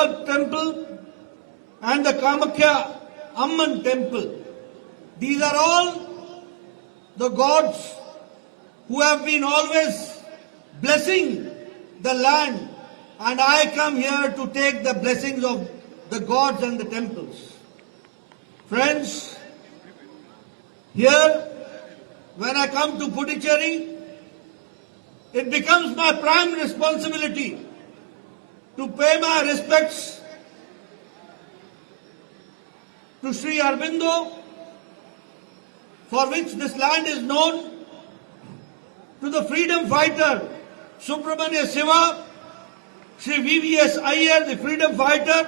Bulb temple and the Kamakhya Amman temple. These are all the gods who have been always blessing the land, and I come here to take the blessings of the gods and the temples. Friends, here when I come to Puducherry, it becomes my prime responsibility to pay my respects to Sri Aurobindo, for which this land is known, to the freedom fighter Subramania Siva, Sri VVS Iyer, the freedom fighter,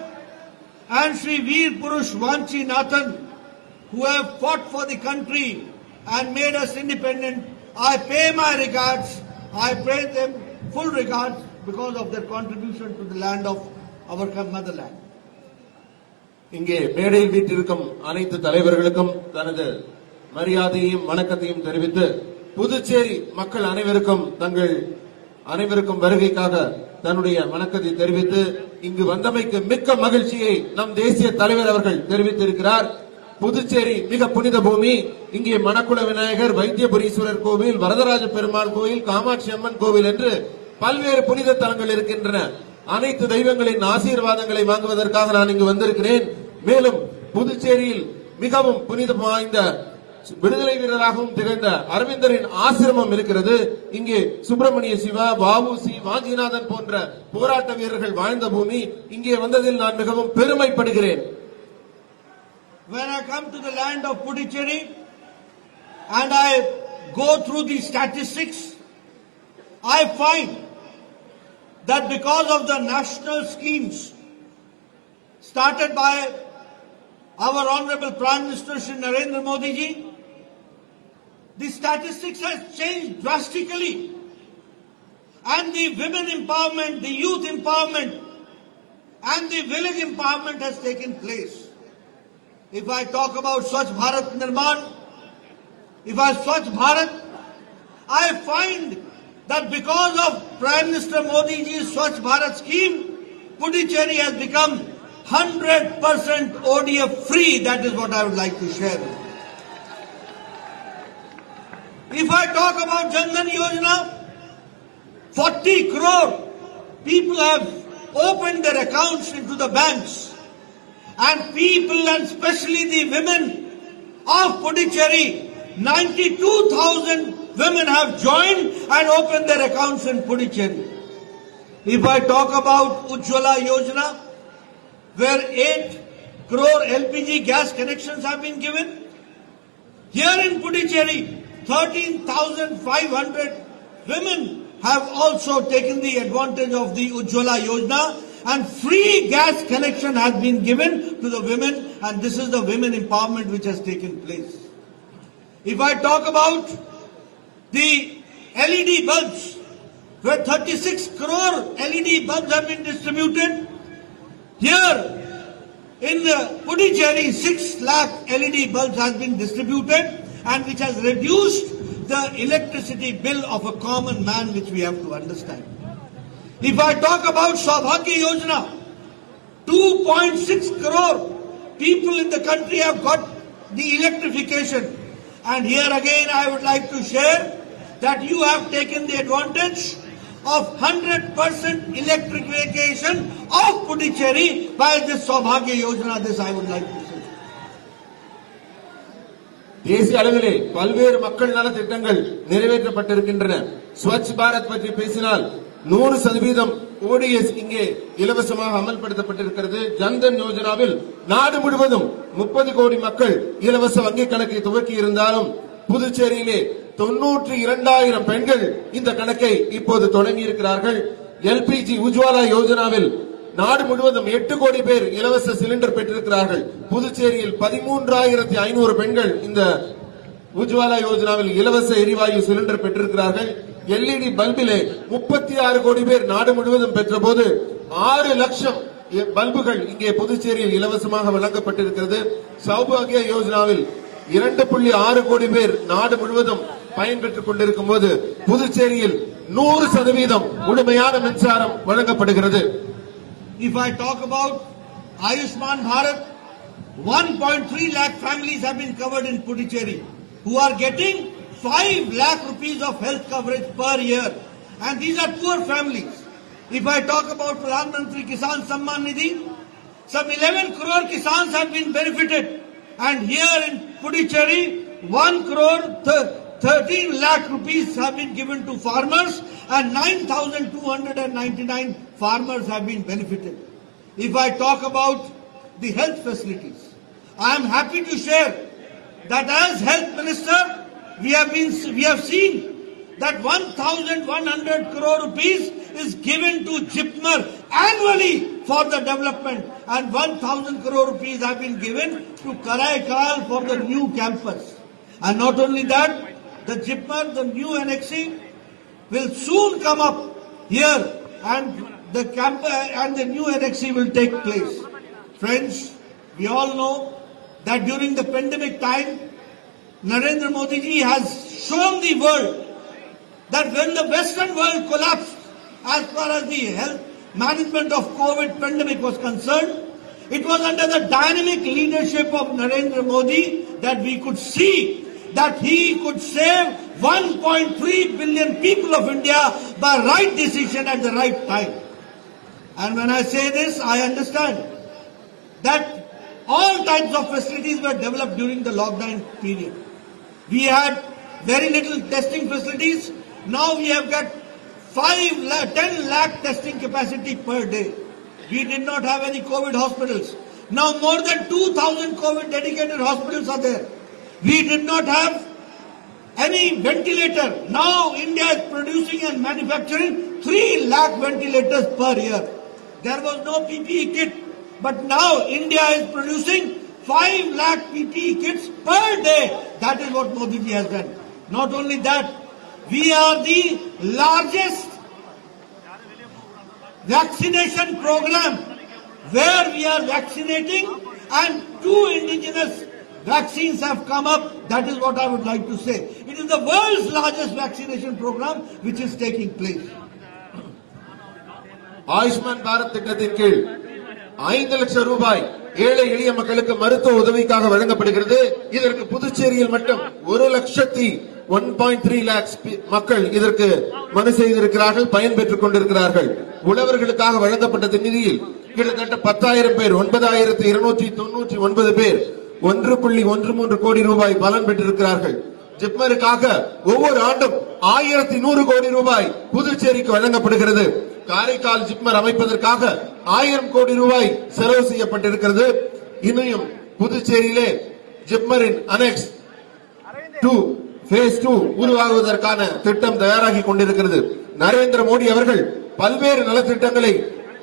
and Sri Veer Purush Vanchi Nathan, who have fought for the country and made us independent. I pay my regards. I pay them full regards because of their contribution to the land of our motherland. இங்கே மேடையில் வீற்றிருக்கும் அனைத்து தலைவர்களுக்கும் தனது மரியாதையும் வணக்கத்தையும் தெரிவித்து புதுச்சேரி மக்கள் அனைவருக்கும் வருகைக்காக தன்னுடைய வணக்கத்தை தெரிவித்து இங்கு வந்தமைக்கு மிக்க மகிழ்ச்சியை நம் தேசிய தலைவர் அவர்கள் தெரிவித்திருக்கிறார். புதுச்சேரி மிக புனித பூமி. இங்கே மணக்குள விநாயகர், வைத்தியபுரீஸ்வரர் கோவில், வரதராஜ பெருமாள் கோவில், காமாட்சி அம்மன் கோவில் என்று பல்வேறு புனித தலங்கள் இருக்கின்றன. அனைத்து தெய்வங்களின் ஆசீர்வாதங்களை வாங்குவதற்காக நான் இங்கு வந்திருக்கிறேன். மேலும் புதுச்சேரியில் மிகவும் புனிதம் வாய்ந்த விடுதலை வீரராகவும் திகழ்ந்த அரவிந்தரின் ஆசிரமம் இருக்கிறது. இங்கே சுப்பிரமணிய சிவா, வ.உ.சி., வாஞ்சிநாதன் போன்ற போராட்ட வீரர்கள் வாழ்ந்த பூமி. இங்கே வந்ததில் நான் மிகவும் பெருமைப்படுகிறேன். When I come to the land of Puducherry and I go through the statistics, I find that because of the national schemes started by our Honorable Prime Minister Shri Narendra Modi ji, the statistics has changed drastically, and the women empowerment, the youth empowerment and the village empowerment has taken place. If I talk about Swachh Bharat Nirman, Swachh Bharat, I find that because of Prime Minister Modi ji's Swachh Bharat scheme, Puducherry has become 100% ODF free. That is what I would like to share. If I talk about Jan Dhan Yojana, 40 crore people have opened their accounts into the banks, and people, and especially the women of Puducherry, 92,000 women have joined and opened their accounts in Puducherry. If I talk about Ujjwala Yojana, where 8 crore LPG gas connections have been given, here in Puducherry, 13,500 women have also taken the advantage of the Ujjwala Yojana, and free gas connection has been given to the women, and this is the women empowerment which has taken place. If I talk about the LED bulbs, where 36 crore LED bulbs have been distributed, here in Puducherry 6 lakh LED bulbs has been distributed, and which has reduced the electricity bill of a common man, which we have to understand. If I talk about Saubhagya Yojana, 2.6 crore people in the country have got the electrification. And here again I would like to share that you have taken the advantage of 100% electrification of Puducherry by this Saubhagya Yojana. This I would like to say. தேசிய அளவிலே பல்வேறு மக்கள் நல திட்டங்கள் நிறைவேற்றப்பட்டிருக்கின்றன. ஸ்வச் பாரத் பற்றி பேசினால் 100% ODS இங்கே இலவசமாக அமல்படுத்தப்பட்டிருக்கிறது. ஜன்தன் யோஜனாவில் நாடு முழுவதும் 30 கோடி மக்கள் இலவச வங்கி கணக்கை துவக்கி இருந்தாலும் புதுச்சேரியிலே 92,000 பெண்கள் இந்த கணக்கை இப்போது தொடங்கி இருக்கிறார்கள். LPG உஜ்வாலா யோஜனாவில் நாடு முழுவதும் 8 கோடி பேர் இலவச சிலிண்டர் பெற்றிருக்கிறார்கள். புதுச்சேரியில் 13,500 பெண்கள் இந்த உஜ்வாலா யோஜனாவில் இலவச எரிவாயு சிலிண்டர் பெற்றிருக்கிறார்கள். LED பல்பிலே 36 கோடி பேர் நாடு முழுவதும் பெற்ற போது 6 லட்சம் பல்புகள் இங்கே புதுச்சேரியில் இலவசமாக வழங்கப்பட்டிருக்கிறது. சௌபாகிய யோஜனாவில் 2.6 கோடி பேர் நாடு முழுவதும் பயன்பெற்றுக் கொண்டிருக்கும் போது புதுச்சேரியில் 100% முழுமையான மின்சாரம் வழங்கப்படுகிறது. If I talk about Ayushman Bharat, 1.3 lakh families have been covered in Puducherry who are getting 5 lakh rupees of health coverage per year. And these are poor families. If I talk about Pradhan Mantri Kisan Samman Nidhi, some 11 crore Kisans have been benefited. And here in Puducherry, 1 crore 13 lakh rupees have been given to farmers and 9,299 farmers have been benefited. If I talk about the health facilities, I am happy to share that as health minister, we have seen that 1,100 crore rupees is given to JIPMER annually for the development and 1,000 crore rupees have been given to Karaikal for the new campus. And not only that, the JIPMER, the new NXC, will soon come up here and the new NXC will take place. Friends, we all know that during the pandemic time, Narendra Modi ji has shown the world that when the Western world collapsed as far as the health management of COVID pandemic was concerned, it was under the dynamic leadership of Narendra Modi that we could see that he could save 1.3 billion people of India by right decision at the right time. And when I say this, I understand that all types of facilities were developed during the lockdown period. We had very little testing facilities. Now we have got 10 lakh testing capacity per day. We did not have any COVID hospitals. Now more than 2,000 COVID dedicated hospitals are there. We did not have any ventilator. Now India is producing and manufacturing 3 lakh ventilators per year. There was no PPE kit, but now India is producing 5 lakh PPE kits per day. That is what Modi ji has done. Not only that, we are the largest vaccination program where we are vaccinating and 2 indigenous vaccines have come up. That is what I would like to say. It is the world's largest vaccination program which is taking place. Ayushman Bharat திட்டத்தின் கீழ் 5 லட்சம் ரூபாய் ஏழை எளிய மக்களுக்கு மருத்துவ உதவிக்காக வழங்கப்படுகிறது. இதற்கு புதுச்சேரியில் மட்டும் 1,03 lakhs மக்கள் இதற்கு மனு செய்திருக்கிறார்கள், பயன்பெற்றுக் கொண்டிருக்கிறார்கள். உழவர்களுக்காக வழங்கப்பட்ட நிதியில் கிட்டத்தட்ட 10,000 பேர் 9,299 பேர் 1.13 கோடி ரூபாய் பலன் பெற்றிருக்கிறார்கள். ஜிப்மருக்காக ஒவ்வொரு ஆண்டும் 1,100 கோடி ரூபாய் புதுச்சேரிக்கு வழங்கப்படுகிறது. காரைக்கால் ஜிப்மர் அமைப்பதற்காக 1000 கோடி ரூபாய் செலவு செய்யப்பட்டிருக்கிறது. இன்னும் புதுச்சேரியிலே ஜிப்மரின் அனெக்ஸ் 2 phase 2 உருவாகுவதற்கான திட்டம் தயாராகி கொண்டிருக்கிறது. நரேந்திர மோடி அவர்கள் பல்வேறு நலத்திட்டங்களை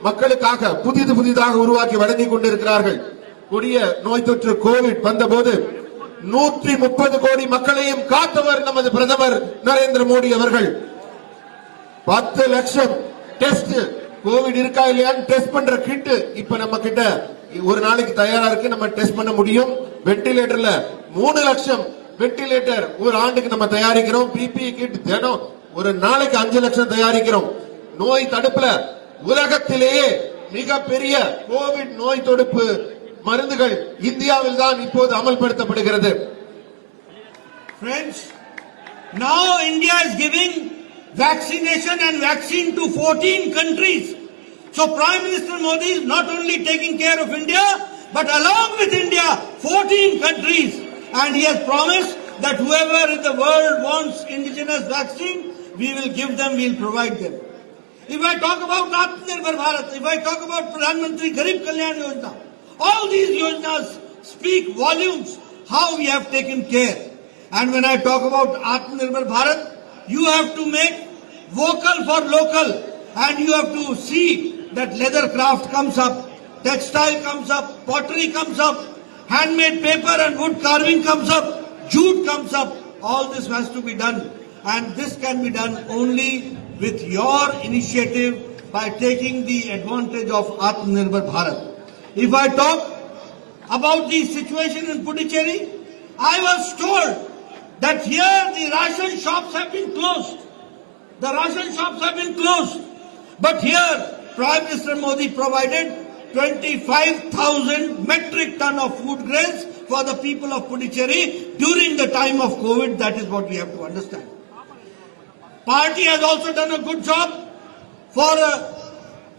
மக்களுக்காக புதிதாக உருவாக்கி வழங்கிக் கொண்டிருக்கிறார்கள். கொடிய நோய் தொற்று கோவிட் வந்தபோது 130 கோடி மக்களையும் காத்தவர் நமது பிரதமர் நரேந்திர மோடி அவர்கள். 10 லட்சம் டெஸ்ட் கோவிட் இருக்கா இல்லையான்னு டெஸ்ட் பண்ற கிட் இப்ப நம்ம கிட்ட ஒரு நாளைக்கு தயாரா இருக்கு, நம்ம டெஸ்ட் பண்ண முடியும். வெண்டிலேட்டர்ல 3 லட்சம் வெண்டிலேட்டர் ஒரு ஆண்டுக்கு நம்ம தயாரிக்கிறோம். பிபிஇ கிட் தினம் ஒரு நாளைக்கு 5 லட்சம் தயாரிக்கிறோம். நோய் தடுப்புல உலகத்திலேயே மிகப்பெரிய கோவிட் நோய் தடுப்பு மருந்துகள் இந்தியாவில் தான் இப்போது அமல்படுத்தப்படுகிறது. Friends, now India is giving vaccination and vaccine to 14 countries. So Prime Minister Modi is not only taking care of India, but along with India, 14 countries. And he has promised that whoever in the world wants indigenous vaccine, we will give them, we will provide them. If I talk about Atmanirbhar Bharat, if I talk about Pradhan Mantri Garib Kalyan Yojana, all these yojanas speak volumes how we have taken care. And when I talk about Atmanirbhar Bharat, you have to make vocal for local and you have to see that leather craft comes up, textile comes up, pottery comes up, handmade paper and wood carving comes up, jute comes up. All this has to be done and this can be done only with your initiative by taking the advantage of Atmanirbhar Bharat. If I talk about the situation in Puducherry, I was told that here the ration shops have been closed. The ration shops have been closed. But here Prime Minister Modi provided 25,000 metric ton of food grains for the people of Puducherry during the time of COVID. That is what we have to understand. Party has also done a good job for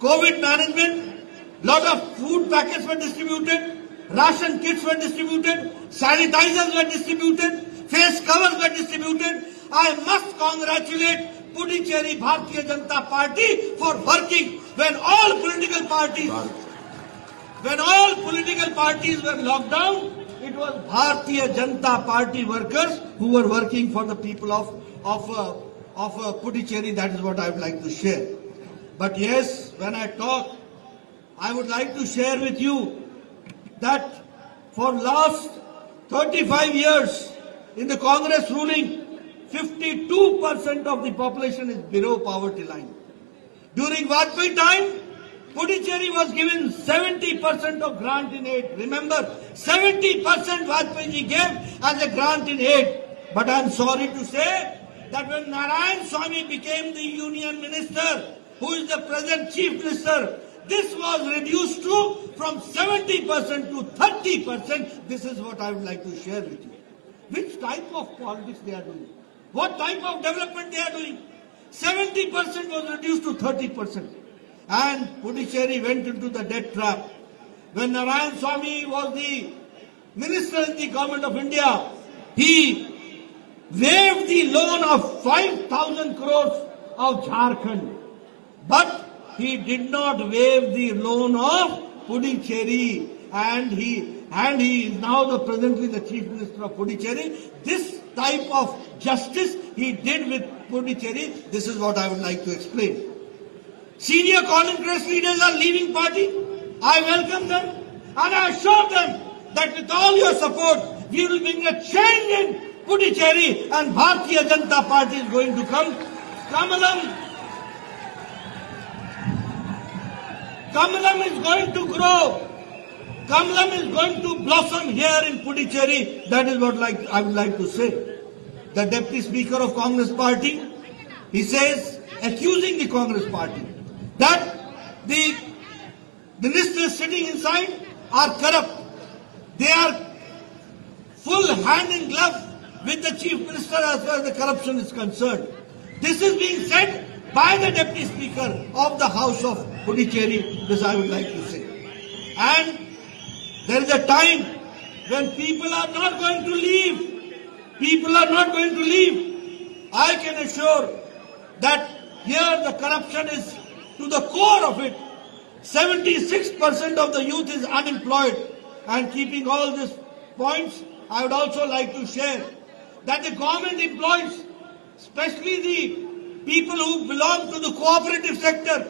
COVID management. Lot of food packets were distributed, ration kits were distributed, sanitizers were distributed, face covers were distributed. I must congratulate Puducherry Bharatiya Janata Party for working when all political parties were locked down. It was Bharatiya Janata Party workers who were working for the people of Puducherry. That is what I would like to share. But yes, when I talk, I would like to share with you that for last 35 years in the Congress ruling, 52% of the population is below poverty line. During Vajpayee time, Puducherry was given 70% of grant in aid. Remember, 70% Vajpayee gave as a grant in aid. But I am sorry to say that when Narayan Swamy became the union minister, who is the present chief minister, this was reduced to from 70% to 30%. This is what I would like to share with you. Which type of politics they are doing? What type of development they are doing? 70% was reduced to 30%. And Puducherry went into the debt trap. When Narayan Swamy was the minister in the government of India, he waived the loan of 5,000 crores of Jharkhand. But he did not waive the loan of Puducherry, and he is now presently the chief minister of Puducherry. This type of justice he did with Puducherry. This is what I would like to explain. Senior Congress leaders are leaving party. I welcome them and I assure them that with all your support, we will bring a change in Puducherry and Bharatiya Janata Party is going to come. Kamalam is going to grow. Kamalam is going to blossom here in Puducherry. That is what I would like to say. The Deputy Speaker of Congress Party, he says, accusing the Congress Party, that the ministers sitting inside are corrupt. They are full hand in glove with the Chief Minister as far as the corruption is concerned. This is being said by the Deputy Speaker of the House of Puducherry. This I would like to say. And there is a time when people are not going to leave. People are not going to leave. I can assure that here the corruption is to the core of it. 76% of the youth is unemployed. And keeping all these points, I would also like to share that the government employs, especially the people who belong to the cooperative sector,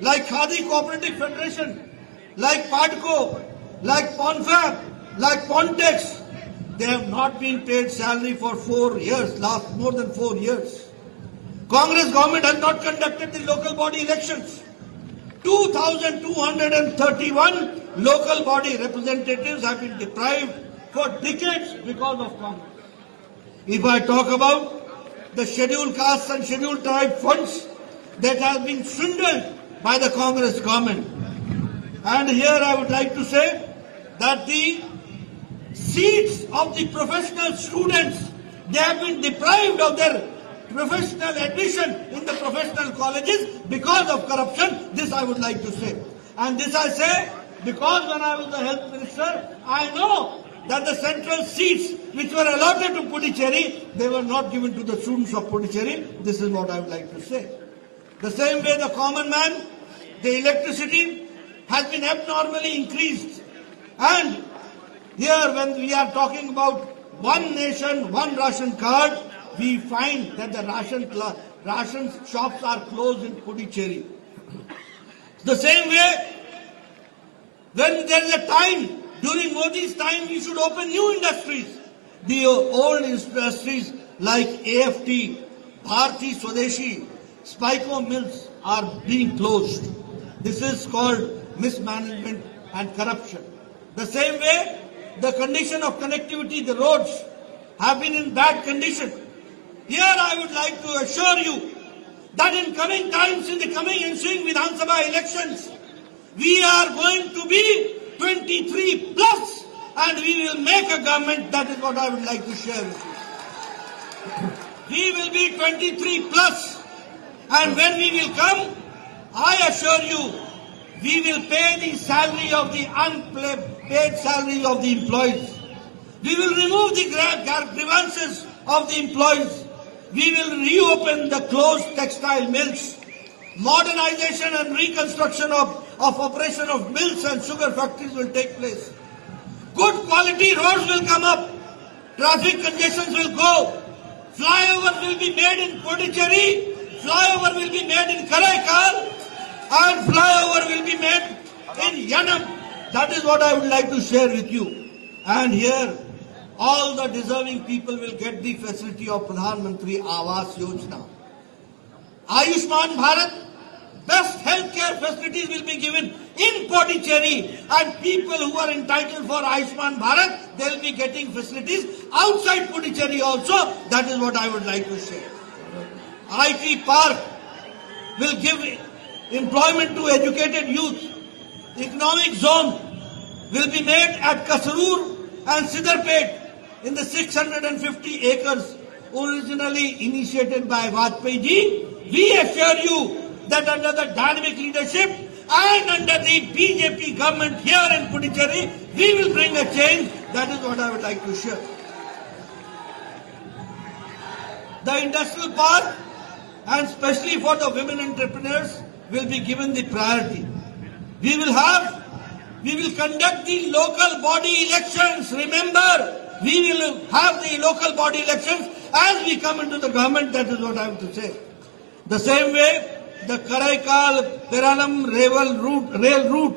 like Khadi Cooperative Federation, like PADCO, like PONFAB, like Pontex. They have not been paid salary for 4 years, more than 4 years. Congress government has not conducted the local body elections. 2,231 local body representatives have been deprived for decades because of Congress. If I talk about the scheduled castes and scheduled tribe funds that have been swindled by the Congress government. And here I would like to say that the seats of the professional students, they have been deprived of their professional admission in the professional colleges because of corruption. This I would like to say. And this I say because when I was the health minister, I know that the central seats which were allotted to Puducherry, they were not given to the students of Puducherry. This is what I would like to say. The same way the common man, the electricity has been abnormally increased. And here when we are talking about one nation, one ration card, we find that the ration shops are closed in Puducherry. The same way, when there is a time, during Modi's time, we should open new industries. The old industries like AFT, Bharti Swadeshi, Spico mills are being closed. This is called mismanagement and corruption. The same way, the condition of connectivity, the roads have been in bad condition. Here I would like to assure you that in coming times, in the coming ensuing Vidhan Sabha elections, we are going to be 23 plus, and we will make a government. That is what I would like to share with you. We will be 23 plus, and when we will come, I assure you, we will pay the salary of the unpaid salary of the employees. We will remove the grievances of the employees. We will reopen the closed textile mills. Modernization and reconstruction of operation of mills and sugar factories will take place. Good quality roads will come up. Traffic congestions will go. Flyovers will be made in Pondicherry. Flyover will be made in Karaikal. And flyover will be made in Yanam. That is what I would like to share with you. And here, all the deserving people will get the facility of Pradhan Mantri Awas Yojana. Ayushman Bharat, best healthcare facilities will be given in Pondicherry, and people who are entitled for Ayushman Bharat, they will be getting facilities outside Pondicherry also. That is what I would like to share. IT Park will give employment to educated youth. Economic zone will be made at Kasarur and Siddharpet in the 650 acres originally initiated by Vajpayee ji. We assure you that under the dynamic leadership and under the BJP government here in Puducherry, we will bring a change. That is what I would like to share. The industrial park, and especially for the women entrepreneurs, will be given the priority. We will conduct the local body elections. Remember, we will have the local body elections as we come into the government. That is what I have to say. The same way, the Karaikal Peralam rail route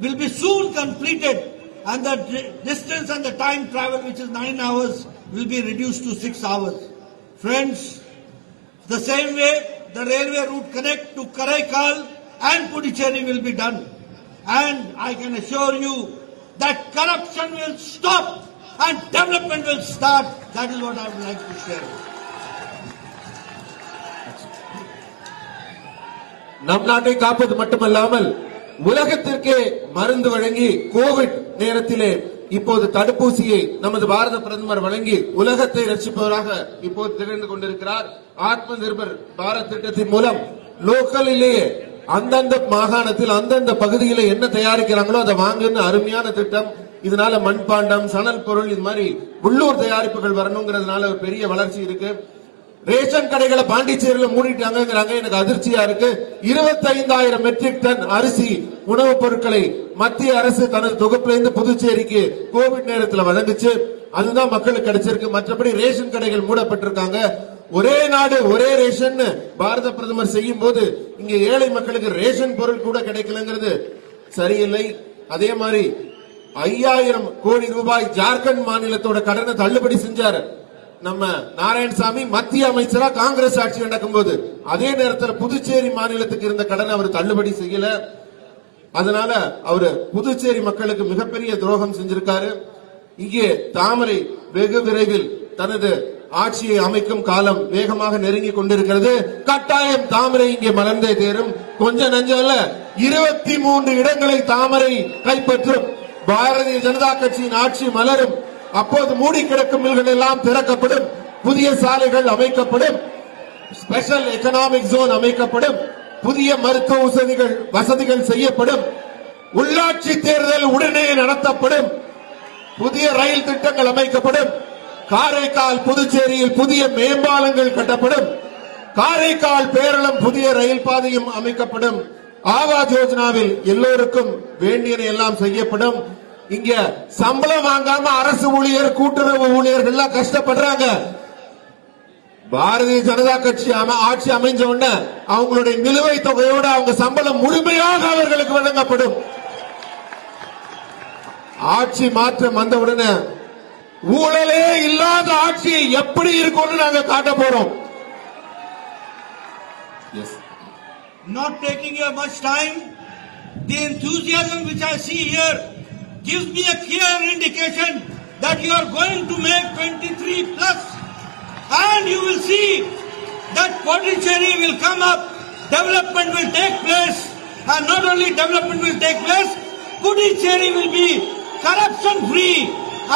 will be soon completed, and the distance and the time travel, which is 9 hours, will be reduced to 6 hours. Friends, the same way, the railway route connect to Karaikal and Puducherry will be done. And I can assure you that corruption will stop and development will start. That is what I would like to share. நம் நாட்டை காப்பது மட்டுமல்லாமல் உலகத்திற்கே மருந்து வழங்கி Covid நேரத்திலே இப்போது தடுப்பூசியை நமது பாரத பிரதமர் வழங்கி உலகத்தை ரட்சிப்பவராக இப்போது திகழ்ந்து கொண்டிருக்கிறார். ஆத்ம நிர்பர் பாரத் திட்டத்தின் மூலம் லோக்கலிலேயே அந்தந்த மாகாணத்தில் அந்தந்த பகுதியில என்ன தயாரிக்கிறாங்களோ அதை வாங்குன்னு அருமையான திட்டம். இதனால மண்பாண்டம், சணல் பொருள், இது மாதிரி உள்ளூர் தயாரிப்புகள் வரணுங்கிறதுனால ஒரு பெரிய வளர்ச்சி இருக்கு. ரேஷன் கடைகளை பாண்டிச்சேரியில மூடிட்டாங்கிறாங்க. எனக்கு அதிர்ச்சியா இருக்கு. 25,000 மெட்ரிக் டன் அரிசி உணவுப் பொருட்களை மத்திய அரசு தனது தொகுப்பிலிருந்து புதுச்சேரிக்கு கோவிட் நேரத்தில் வழங்குச்சு. அதுதான் மக்களுக்கு கிடைச்சிருக்கு. மற்றபடி ரேஷன் கடைகள் மூடப்பட்டிருக்காங்க. ஒரே நாடு ஒரே ரேஷன் பாரத பிரதமர் செய்யும் போது இங்க ஏழை மக்களுக்கு ரேஷன் பொருள் கூட கிடைக்கலங்கிறது சரியில்லை. அதே மாதிரி 5,000 கோடி ரூபாய் ஜார்க்கண்ட் மாநிலத்தோட கடனை தள்ளுபடி செஞ்சாரு நம்ம நாராயணசாமி மத்திய அமைச்சரா காங்கிரஸ் ஆட்சி நடக்கும் போது. அதே நேரத்தில் புதுச்சேரி மாநிலத்துக்கு இருந்த கடனை அவர் தள்ளுபடி செய்யல. அதனால அவரு புதுச்சேரி மக்களுக்கு மிகப்பெரிய துரோகம் செஞ்சிருக்காரு. இங்கே தாமரை வெகு விரைவில் தனது ஆட்சியை அமைக்கும் காலம் வேகமாக நெருங்கி கொண்டிருக்கிறது. கட்டாயம் தாமரை இங்கே மலர்ந்தே தேரும். கொஞ்சம் நஞ்சம் இல்ல, 23 இடங்களை தாமரை கைப்பற்றும். பாரதிய ஜனதா கட்சியின் ஆட்சி மலரும். அப்போது மூடி கிடக்கும் மில்கள் எல்லாம் திறக்கப்படும். புதிய சாலைகள் அமைக்கப்படும். ஸ்பெஷல் எக்கனாமிக் ஜோன் அமைக்கப்படும். புதிய மருத்துவ வசதிகள் செய்யப்படும். உள்ளாட்சி தேர்தல் உடனே நடத்தப்படும். புதிய ரயில் திட்டங்கள் அமைக்கப்படும். காரைக்கால் புதுச்சேரியில் புதிய மேம்பாலங்கள் கட்டப்படும். காரைக்கால் பேரளம் புதிய ரயில் பாதையும் அமைக்கப்படும். ஆவாஸ் யோஜனாவில் எல்லோருக்கும் வேண்டியன எல்லாம் செய்யப்படும். இங்க சம்பளம் வாங்காம அரசு ஊழியர், கூட்டுறவு ஊழியர்கள் எல்லாம் கஷ்டப்படுறாங்க. பாரதிய ஜனதா கட்சி ஆட்சி அமைஞ்ச உடனே அவங்களுடைய நிலுவைத் தொகையோடு அவங்க சம்பளம் முழுமையாக அவர்களுக்கு வழங்கப்படும். ஆட்சி மாற்றம் வந்த உடனே ஊழலே இல்லாத ஆட்சி எப்படி இருக்கும்னு நாங்க காட்ட போறோம். Not taking you much time, the enthusiasm which I see here gives me a clear indication that you are going to make 23 plus, and you will see that Pondicherry will come up, development will take place, and not only development will take place, Puducherry will be corruption free,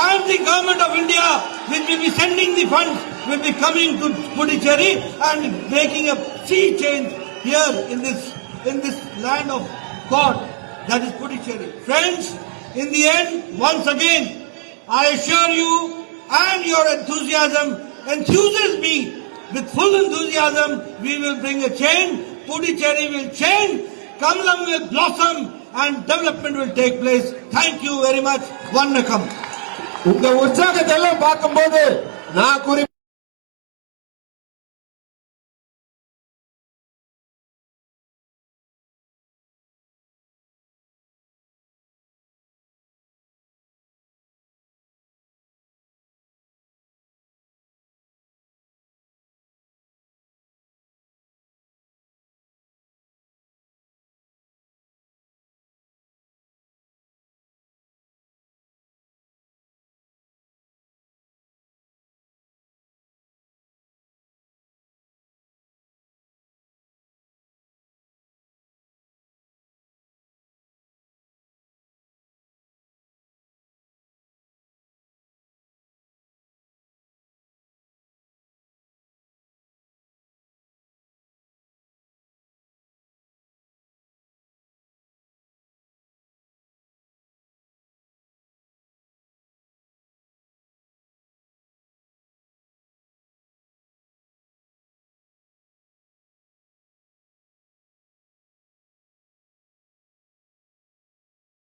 and the government of India, which will be sending the funds, will be coming to Puducherry and making a sea change here in this land of God, that is Puducherry. Friends, in the end, once again, I assure you, and your enthusiasm enthuses me. With full enthusiasm, we will bring a change. Puducherry will change. Kamalam will blossom, and development will take place. Thank you very much. Vannakam. உங்க உற்சாகத்தை எல்லாம் பார்க்கும்போது நான் குறி